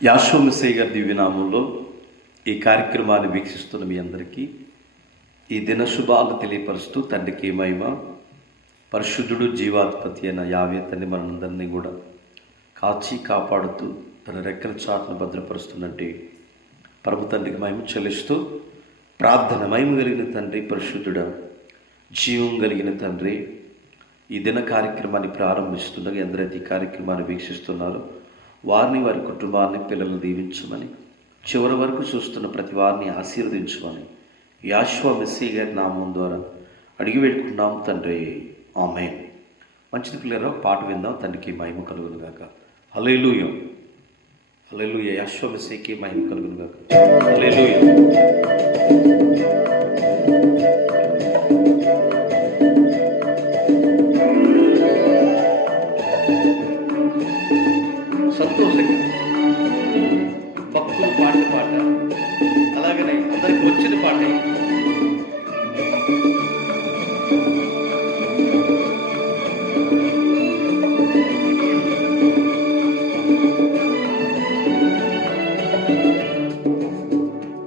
యాషో మెస్సయ్య గారి దివ్యనామంలో ఈ కార్యక్రమాన్ని వీక్షిస్తున్న మీ అందరికీ ఈ దిన శుభాలు తెలియపరుస్తూ తండ్రికి మహిమ, పరిశుద్ధుడు జీవాధిపతి అయిన యావే తండ్రి మనందరినీ కూడా కాచి కాపాడుతూ తన రెక్కల చాటును భద్రపరుస్తున్నట్టు ప్రభు తండ్రికి మహిమ చెల్లిస్తూ ప్రార్థన, మహిమ కలిగిన తండ్రి, పరిశుద్ధుడ జీవం కలిగిన తండ్రి, ఈ దిన కార్యక్రమాన్ని ప్రారంభిస్తుండగా ఎందరైతే ఈ కార్యక్రమాన్ని వీక్షిస్తున్నారో వారిని, వారి కుటుంబాన్ని, పిల్లలను దీవించమని, చివరి వరకు చూస్తున్న ప్రతి వారిని ఆశీర్వదించమని యాషో మెస్సయ్య గారి నామం ద్వారా అడిగి వేడుకుంటున్నాం తండ్రి, ఆమేన్. మంచిది పిల్లరా, పాట విందాం. తండ్రికి మహిమ కలుగును గాక. హల్లెలూయా, హల్లెలూయా. యాషో మెస్సయ్యకి మహిమ కలుగును గాక. హల్లెలూయా. సంతోషంగా భక్తులు పాడిన పాట, అలాగనే అందరికి వచ్చిన పాట.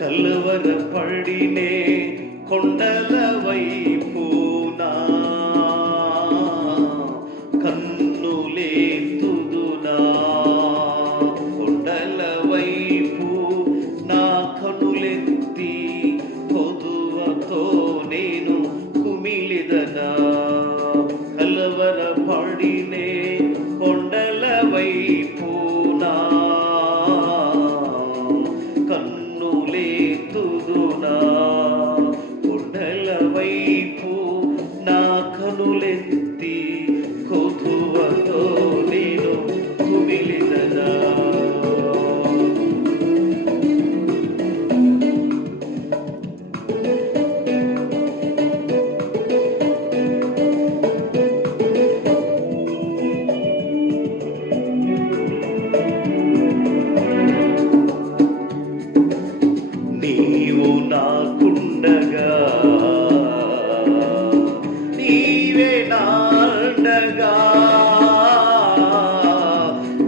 కలవరపడినే కొండల వైపునా కన్నులేతుదునా, కొండల వైపు నా కనులెత్తి కొదువతో నేను కుమిలిదనా. కలవరపడినే కొండల వైపు నా కన్నులేతుదునా, కొండల వైపు నా కనులెత్తి కొదువతో నేను కుమిలిదనా. నీవు నాకుండగా, నీవే నాండగా,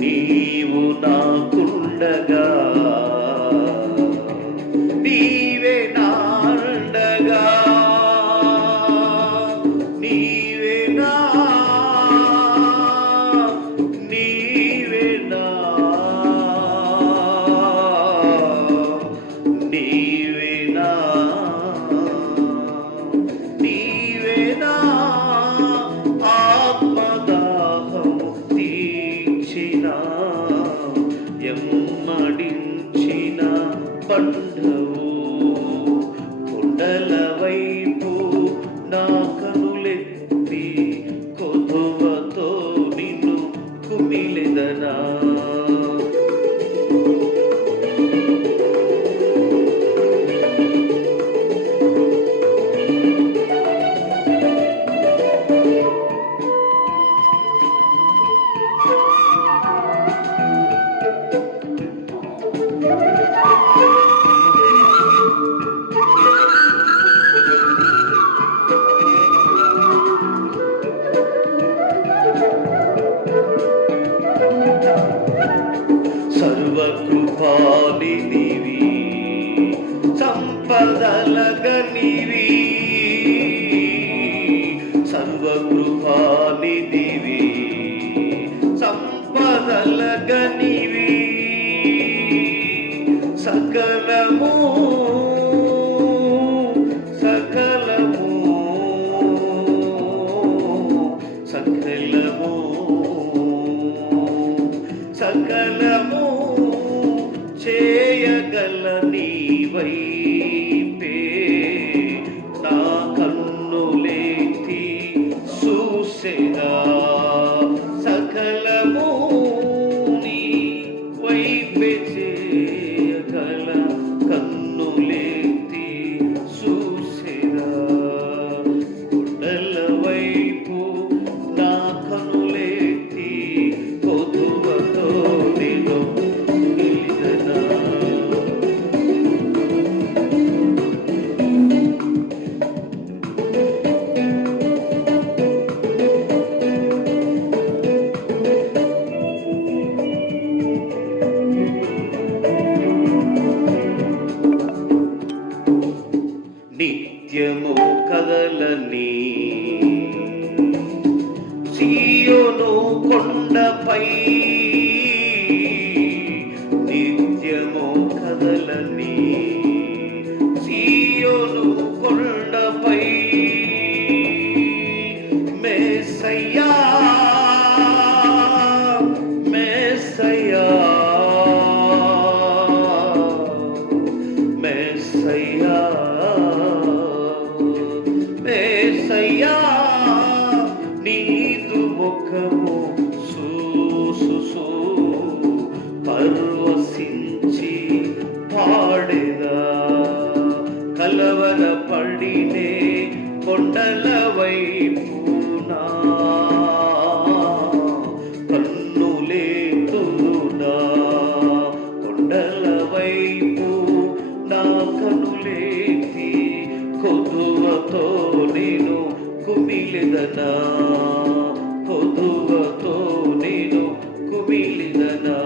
నీవు నాకుండగా, నీవే నాండగా, నీవే నా, నీవే నా, నీవే నా, నీవే నా ఆత్మదాహము తీర్చిన, ఎమ్మడించిన బంధవు. కొండల వైపు నా కనులెత్తి కొదువతో నిన్ను కుమిలిదనా. కదలని, సీయోను కొండపై నిత్యము కదలని, సీయోను కొండపై మెస్సయ్యా మెస్సయ్యా మెస్సయ్యా మెస్సయ్యా నీదు ముఖము చూసు పరవశించి పాడెదా, కలవరపడినే కొండల వైపునా కన్నులేతునా, కొండల వైపు నా కనులేతి కొదువతో నేను కుమిలిదనా, కొదువతో నేను కుమిలిదనా,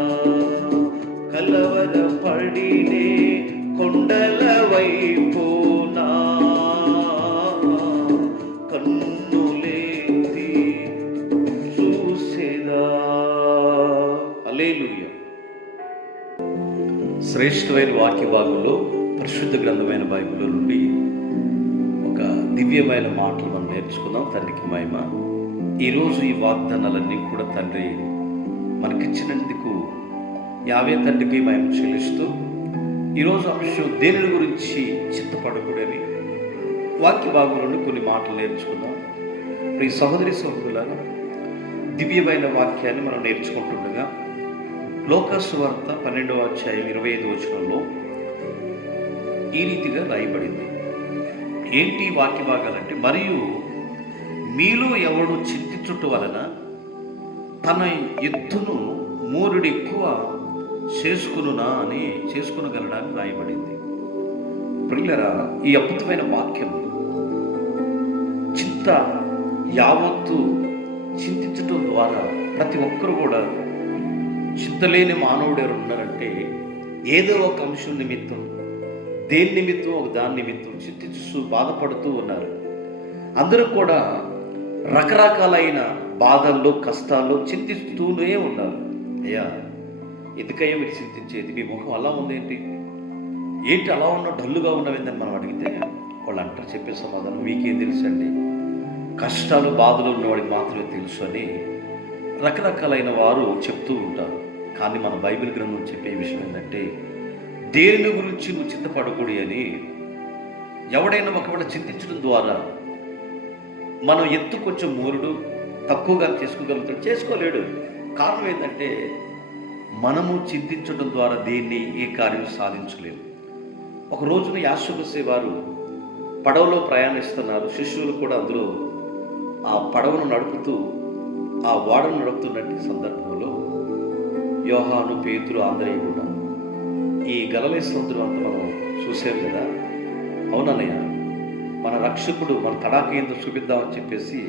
కలవరపడినే కొండల వైపు నా కన్నులేతి చూసేదా. హల్లెలూయా. శ్రేష్టమైన వాక్య భాగంలో పరిశుద్ధ గ్రంథమైన బైబిల్లో నుండి ఒక దివ్యమైన మాటలు మనం నేర్చుకుందాం. తండ్రికి మహిమ. ఈరోజు ఈ వాగ్దానాలన్నీ కూడా తండ్రి మనకిచ్చినందుకు యావే తండ్రికి మహిమ చెల్లిస్తూ, ఈరోజు అంశం దేని గురించి చింతపడకూడని వాక్య భాగంలో కొన్ని మాటలు నేర్చుకుందాం. ఈ సహోదరి సహోదరులారా, దివ్యమైన వాక్యాన్ని మనం నేర్చుకుంటుండగా లూకా సువార్త 12వ అధ్యాయం 25వ వచనంలో ఈ రీతిగా రాయబడింది. ఏంటి వాక్య భాగాలంటే, మరియు మీలో ఎవడు చింతించుట వలన తన ఎద్దును మూరుడు ఎక్కువ చేసుకునగలడని రాయబడింది. ప్రియులారా, ఈ అద్భుతమైన వాక్యం చింత యావత్తు చింతించడం ద్వారా ప్రతి ఒక్కరు కూడా చింతలేని మానవుడు ఎవరు ఉన్నారంటే ఏదో ఒక అంశం నిమిత్తం, దేని నిమిత్తం ఒక దాని నిమిత్తం చింతిస్తూ బాధపడుతూ ఉన్నారు. అందరూ కూడా రకరకాలైన బాధల్లో కష్టాల్లో చింతిస్తూనే ఉన్నారు. అయ్యా, ఎందుకయ్యా మీరు చింతించేది? మీ ముఖం అలా ఉందేంటి, ఏంటి అలా ఉన్న డల్లుగా ఉన్నవిందని మనం అడిగితే వాళ్ళు అంటారు, చెప్పే సమాధానం మీకేం తెలుసు అండి, కష్టాలు బాధలు ఉన్నవాడికి మాత్రమే తెలుసు అని రకరకాలైన వారు చెప్తూ ఉంటారు. కానీ మన బైబిల్ గ్రంథం చెప్పే విషయం ఏంటంటే, దేని గురించి నువ్వు చింతపడకూడదు అని. ఎవడైనా ఒకవేళ చింతించడం ద్వారా మనం ఎత్తు కొంచెం మూరుడు తక్కువగా చేసుకోగలుగుతాడు, చేసుకోలేడు. కారణం ఏంటంటే మనము చింతించడం ద్వారా దేన్ని ఏ కార్యం సాధించలేము. ఒక రోజున యాషోబసే వారు పడవలో ప్రయాణిస్తున్నారు. శిష్యులు కూడా అందులో ఆ పడవను నడుపుతూ ఆ ఓడను నడుపుతున్నట్టు సందర్భంలో యోహాను, పేతురు, ఆంద్రేయ కూడా ఈ గలిలయ సముద్రం అంతా మనం చూసాం కదా. అవునన్నయ్య, మన రక్షకుడు మన తడాక ఏందో చూపిద్దామని చెప్పేసి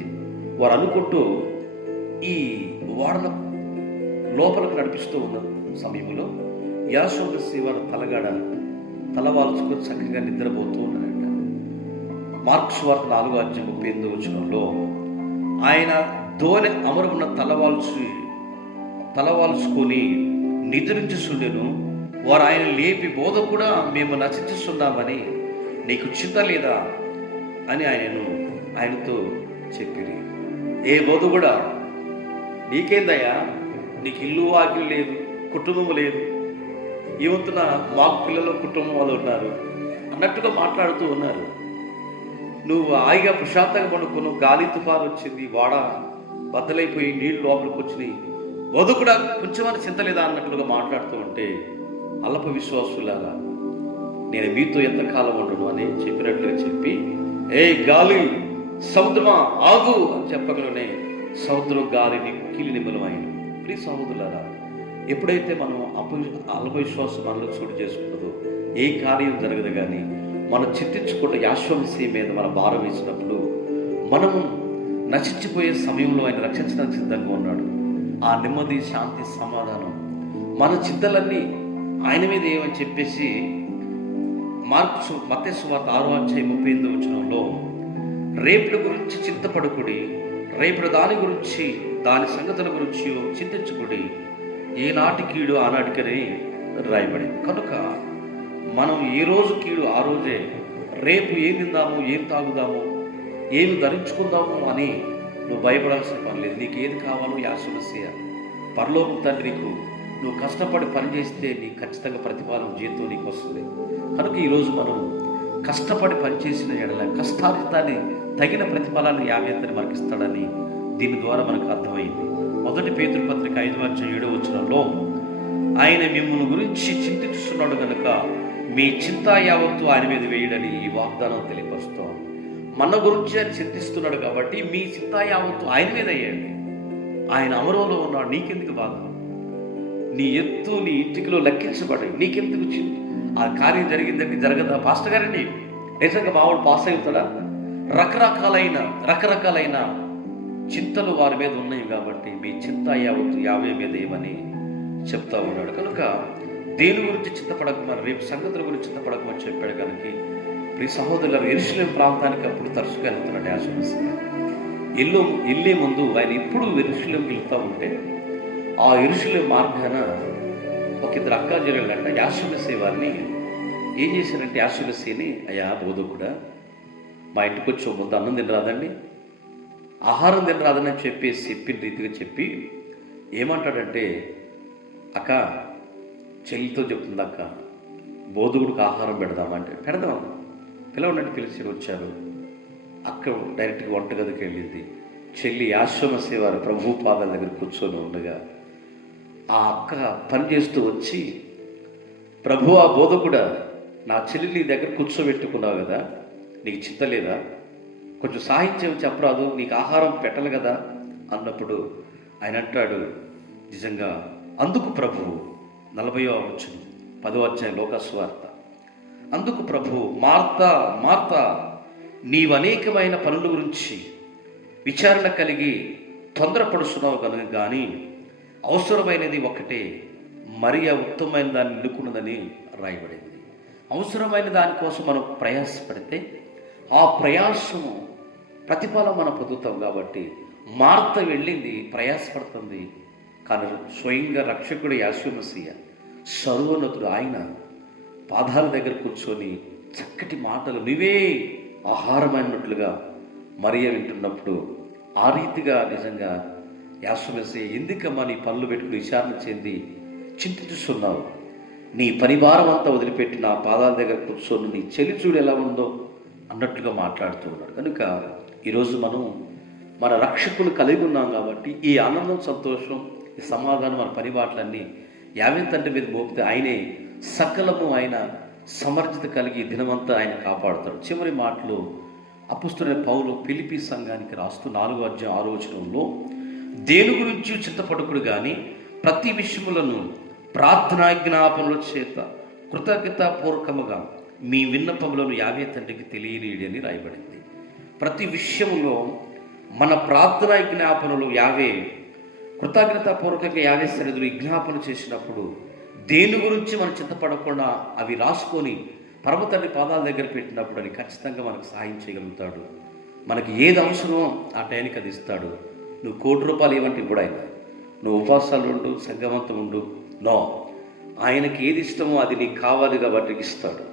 వారు అనుకుంటూ ఈ ఓడల లోపలికి నడిపిస్తూ ఉన్న సమయంలో యాషోబసే వారు తలవాల్చుకొని చక్కగా నిద్రపోతూ ఉన్నారంట. మార్కు సువార్త 4వ అధ్యాయం 38వ వచనంలో ఆయన దోణి అమరమున తలవాల్చుకొని నిద్రించుచుండెను. వారు ఆయన లేపి, బోధ కూడా మేము నశించుస్తున్నామని నీకు చింత లేదా అని ఆయనతో చెప్పిరి. ఏ బోధ కూడా, నీకేందయ్యా, నీకు ఇల్లు వాకిలు లేదు, కుటుంబం లేదు, ఏమవుతున్న మాకు పిల్లలు కుటుంబం వాళ్ళు ఉన్నారు అన్నట్టుగా మాట్లాడుతూ ఉన్నారు. నువ్వు హాయిగా ప్రశాంతంగా పడుకును, గాలి తుఫాను వచ్చింది, వాడ బద్దలైపోయి నీళ్ళు లోపలికి వచ్చినాయి, వధు కూడా కొంచెమని చింత లేదా అన్నట్లుగా మాట్లాడుతూ ఉంటే, అల్ప విశ్వాసులాగా నేను మీతో ఎంతకాలం ఉండను అని చెప్పినట్లుగా చెప్పి, ఏ గాలి సముద్రమా ఆగు అని చెప్పగలనే సముద్రం గాలిని కీలి నిమ్మలమైంది. ప్రియ సహోదరులారా, ఎప్పుడైతే మనం అల్ప విశ్వాసం మనలో చోటు చేసుకుంటుందో ఏ కార్యం జరగదు. కానీ మనం చింతించుకుంటే యాశ్వసి మీద మన భారం వేసినప్పుడు మనము నశించిపోయే సమయంలో ఆయన రక్షించడానికి సిద్ధంగా ఉన్నాడు. ఆ నెమ్మది, శాంతి, సమాధానం మన చింతలన్నీ ఆయన మీద ఏమని చెప్పేసి మత్తయి సువార్త 6వ అధ్యాయం 38వ వచనంలో రేపటి గురించి చింతపడుకుడి, రేపటి దాని గురించి దాని సంగతుల గురించి చింతించుకుడి, ఏనాటి కీడు ఆనాటికనే రాయబడింది. కనుక మనం ఏ రోజు కీడు ఆ రోజే, రేపు ఏం తిందాము, ఏం తాగుదాము, ఏమి ధరించుకుందాము అని నువ్వు భయపడాల్సిన పని లేదు. నీకు ఏది కావాలో యాశమస్య పరలోకం తండ్రి నువ్వు కష్టపడి పనిచేస్తే నీకు ఖచ్చితంగా ప్రతిఫలం జీవితం నీకు వస్తుంది. కనుక ఈరోజు మనం కష్టపడి పనిచేసిన ఎడల కష్టార్జితాన్ని తగిన ప్రతిఫలాన్ని యావేతని మనకి ఇస్తాడని దీని ద్వారా మనకు అర్థమైంది. 1 పేతురు పత్రిక 5:7 ఆయన మిమ్మల్ని గురించి చింతిస్తున్నాడు కనుక మీ చింత యావత్తు ఆయన మీద వేయడని ఈ వాగ్దానం తెలియపరుస్తాం. మన గురించి ఆయన చింతిస్తున్నాడు కాబట్టి మీ చింత యావత్తు ఆయన మీద వేయండి. ఆయన అమరంలో ఉన్నాడు, నీకెందుకు బాధ? నీ ఎత్తు నీ ఇంటికిలో లెక్కించబడి నీకెందుకు ఆ కార్యం జరిగిందంటే జరగదా? పాస్టర్ గారండి నిజంగా మావాడు పాస్ అవుతాడా? రకరకాలైన చింతలు వారి మీద ఉన్నాయి కాబట్టి మీ చింత యావత్తు యావే మీద ఏమని చెప్తా ఉన్నాడు. కనుక దేని గురించి చింతపడకమని, రేపు సంగతుల గురించి చింతపడకమని చెప్పాడు. కనుక ఈ సహోదరులు యెరూషలేము ప్రాంతానికి అప్పుడు తరచుగా వెళ్తున్నాడు యాశమస్య. వెళ్ళే ముందు ఆయన ఎప్పుడు యెరూషలేముకి వెళ్తూ ఉంటే ఆ యెరూషలేము మార్గాన ఒక ఇద్దరు అక్కా చెల్లెళ్ళంట యాశమస్య వారిని ఏం చేశారంటే, యాశమస్యని అయ్యా బోధకుడా మా ఇంటికి వచ్చి ముందు అన్నం తినరాదండి, ఆహారం తినరాదని చెప్పిన రీతిగా చెప్పి ఏమంటాడంటే, అక్క చెల్లితో చెప్తుంది, అక్క బోధకుడికి ఆహారం పెడదామంటే పెడదాం పిలవనంటే పిలిచి వచ్చారు. అక్క డైరెక్ట్గా వంటగదికి వెళ్ళింది. చెల్లి యాశమస్య వారు ప్రభు పాదాల దగ్గర కూర్చొని ఉండగా ఆ అక్క పనిచేస్తూ వచ్చి, ప్రభు ఆ బోధకుడా నా చెల్లి నీ దగ్గర కూర్చోబెట్టుకున్నావు కదా, నీకు చింత లేదా? కొంచెం సాహిత్యం చెప్పరాదు, నీకు ఆహారం పెట్టాలి కదా అన్నప్పుడు ఆయన అంటాడు, నిజంగా అందుకు ప్రభువు 40వ వచనం 10వ అధ్యాయం లోకాసువార్త, అందుకు ప్రభువు మార్తా నీవు అనేకమైన పనుల గురించి విచారణ కలిగి తొందరపడుస్తున్నావు కనుక కానీ అవసరమైనది ఒకటే, మరియ ఉత్తమమైన దాన్ని ఎన్నుకున్నదని రాయబడింది. అవసరమైన దానికోసం మనం ప్రయాసపడితే ఆ ప్రయాసము ప్రతిఫలం మనం పొందుతాం. కాబట్టి మార్త వెళ్ళింది, ప్రయాసపడుతుంది. కానీ స్వయంగా రక్షకుడు యాశమస్య సర్వోన్నతుడు ఆయన పాదాల దగ్గర కూర్చొని చక్కటి మాటలు నువ్వే ఆహారమైనట్లుగా మరియ వింటున్నప్పుడు ఆ రీతిగా నిజంగా యాశమస్య ఎందుకమ్మా నీ పనులు పెట్టుకుని విచారణ చెంది చింతిస్తున్నావు, నీ పరిభారం అంతా వదిలిపెట్టి నా పాదాల దగ్గర కూర్చొని నీ చెల్లి చూడు ఎలా ఉందో అన్నట్టుగా మాట్లాడుతూ ఉన్నాడు. కనుక ఈరోజు మనం మన రక్షకులు కలిగి ఉన్నాం కాబట్టి ఈ ఆనందం, సంతోషం, ఈ సమాధానం, మన పరిబాట్లన్నీ యావే తండ్రి మీద మోపితే ఆయనే సకలము ఆయన సమర్థత కలిగి దినమంతా ఆయన కాపాడుతాడు. చివరి మాటలు అపుస్తలుడైన పౌలు ఫిలిప్పీ సంఘానికి రాస్తూ 4వ అధ్యాయం 6వ వచనంలో, దేని గురించి చింతపడకుడు కానీ ప్రతి విషయములను ప్రార్థనా జ్ఞాపనల చేత కృతజ్ఞతాపూర్వకముగా మీ విన్నపములను యావే తండ్రికి తెలియనీయడి అని రాయబడింది. ప్రతి విషయంలో మన ప్రార్థనా జ్ఞాపనలు యావే కృతజ్ఞతాపూర్వకంగా యావే సన్నిధిలో విజ్ఞాపన చేసినప్పుడు దేని గురించి మనం చింతపడకుండా అవి రాసుకొని పరమ తండ్రి పాదాల దగ్గర పెట్టినప్పుడు అని ఖచ్చితంగా మనకు సహాయం చేయగలుగుతాడు. మనకి ఏది అవసరమో ఆ టైంకి అది ఇస్తాడు. నువ్వు ₹1 కోటి ఇవ్వంటే ఇప్పుడు ఆయన, నువ్వు ఉపవాసాలు ఉండు, సంగమంతం ఉండు, నో, ఆయనకి ఏది ఇష్టమో అది నీకు కావాలి కాబట్టి ఇస్తాడు.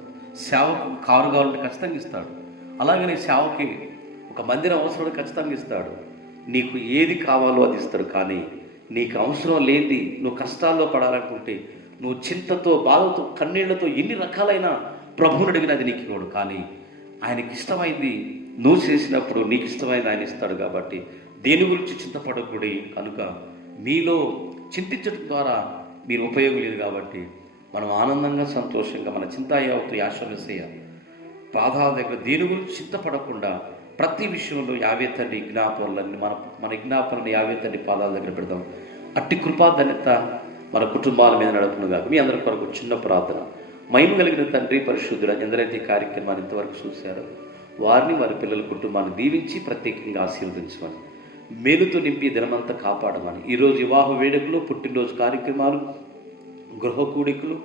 సేవకు కారు కావాలంటే ఖచ్చితంగా ఇస్తాడు. అలాగే నీ సేవకి ఒక మందిరం అవసరం ఖచ్చితంగా ఇస్తాడు. నీకు ఏది కావాలో అది ఇస్తాడు. కానీ నీకు అవసరం లేనిది నువ్వు కష్టాల్లో పడాలనుకుంటే నువ్వు చింతతో, బాధతో, కన్నీళ్లతో ఎన్ని రకాలైన ప్రభువుని అడిగినది నీకు ఇవ్వడు. కానీ ఆయనకి ఇష్టమైంది నువ్వు చేసినప్పుడు నీకు ఇష్టమైంది ఆయన ఇస్తాడు. కాబట్టి దేని గురించి చింతపడకూడదు. కనుక మీలో చింతించడం ద్వారా మీరు ఉపయోగం లేదు. కాబట్టి మనం ఆనందంగా, సంతోషంగా మన చింత యావత్తు యాశమస్య పాదాల దగ్గర దేని గురించి చింతపడకుండా ప్రతి విషయంలో యావే తండ్రి విజ్ఞాపనలన్నీ మన విజ్ఞాపనలు యావే తండ్రి పాదాల దగ్గర పెడదాం. అట్టి కృపాధన్యత మన కుటుంబాల మీద నడుపునుగా. మీ అందరి కొరకు చిన్న ప్రార్థన. మహిమ కలిగిన తండ్రి పరిశుద్ధుడు, ఎందరైతే ఈ కార్యక్రమాన్ని ఇంతవరకు చూశారో వారిని, వారి పిల్లల కుటుంబాన్ని దీవించి ప్రత్యేకంగా ఆశీర్వదించమని, మేలుతో నింపి దినమంతా కాపాడమని, ఈరోజు వివాహ వేడుకలు, పుట్టినరోజు కార్యక్రమాలు, గృహ కూడికలు,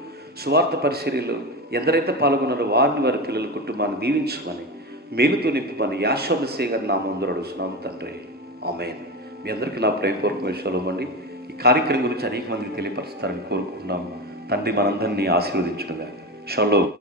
సువార్త పరిచర్యలు ఎందరైతే పాల్గొన్నారో వారిని, వారి పిల్లల కుటుంబాన్ని దీవించమని, మేలుతో నింపమని యాశ్వమసే గారి నామంలో అడుగుతున్నాము తండ్రి. ఆమేన్. మీ అందరికీ నా ప్రేమపూర్వకమైన షలోమ్ అండి. ఈ కార్యక్రమం గురించి అనేక మందికి తెలియపరుస్తారని కోరుకుంటున్నాము. తండ్రి మనందరినీ ఆశీర్వదించునుగాక. షలోమ్.